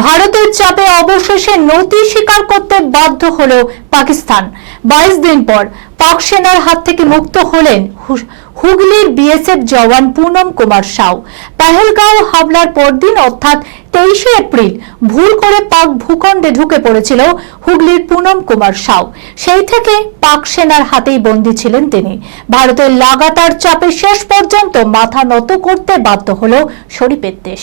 ভারতের চাপে অবশেষে নতি স্বীকার করতে বাধ্য হলো পাকিস্তান। বাইশ দিন পর পাক সেনার হাত থেকে মুক্ত হলেন হুগলির বিএসএফ জওয়ান পুনম কুমার সাউ। পেহেলগাঁও হামলার পরদিন অর্থাৎ তেইশে এপ্রিল ভুল করে পাক ভূখণ্ডে ঢুকে পড়েছিল হুগলির পুনম কুমার সাউ। সেই থেকে পাক সেনার হাতেই বন্দী ছিলেন তিনি। ভারতের লাগাতার চাপে শেষ পর্যন্ত মাথা নত করতে বাধ্য হলো শরীফের দেশ।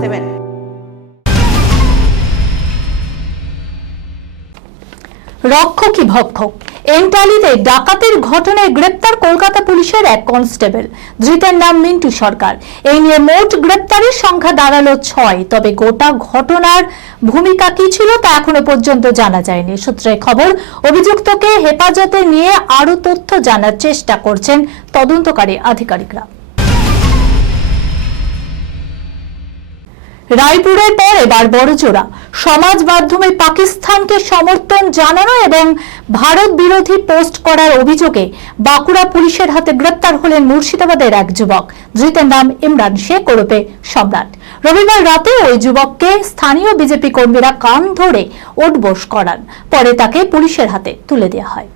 seven রক্ষকই ভক্ষক। ডাকাতের ঘটনায় গ্রেপ্তার কলকাতা পুলিশের এক কনস্টেবল। ধৃতের নাম মিন্টু সরকার। এই নিয়ে মোট গ্রেপ্তারের সংখ্যা দাঁড়াল ছয়। তবে গোটা ঘটনার ভূমিকা কি ছিল তা এখনও পর্যন্ত জানা যায়নি। সূত্রে খবর, অভিযুক্তকে হেফাজতে নিয়ে আরও তথ্য জানার চেষ্টা করছেন তদন্তকারী আধিকারিকরা। রায়পুরের পর এবার বড়জোড়া। সমাজ মাধ্যমে পাকিস্তানকে সমর্থন জানানো এবং ভারত বিরোধী পোস্ট করার অভিযোগে বাঁকুড়া পুলিশের হাতে গ্রেপ্তার হলেন মুর্শিদাবাদের এক যুবক। ধৃতের নাম ইমরান শেখ ওরফে সম্রাট। রবিবার রাতে ওই যুবককে স্থানীয় বিজেপি কর্মীরা কান ধরে ওঠবোস করান। পরে তাকে পুলিশের হাতে তুলে দেওয়া হয়।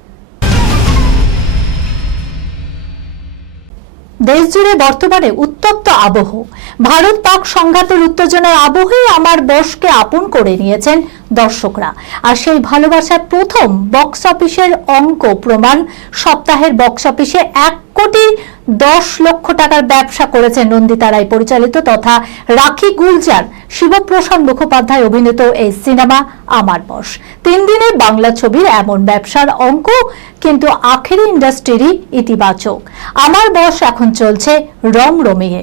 দেশজুড়ে বর্তমানে উত্তপ্ত আবহ। ভারত পাক সংঘাতের উত্তেজনার আবহেই আমার বশকে আপন করে নিয়েছেন দর্শকরা। আর সেই ভালোবাসার প্রথম বক্স অফিসের অঙ্ক প্রমাণ সপ্তাহের বক্স অফিসে এক কোটি দশ লক্ষ টাকার ব্যবসা করেছেন নন্দিতা রায় পরিচালিত তথা রাখি গুলজার শিবপ্রসাদ মুখোপাধ্যায় অভিনীত এই সিনেমা আমার বশ তিন দিনে বাংলা ছবির এমন ব্যবসার অঙ্ক কিন্তু আখেরি ইন্ডাস্ট্রিরই ইতিবাচক। আমার বশ এখন চলছে রং রমিয়ে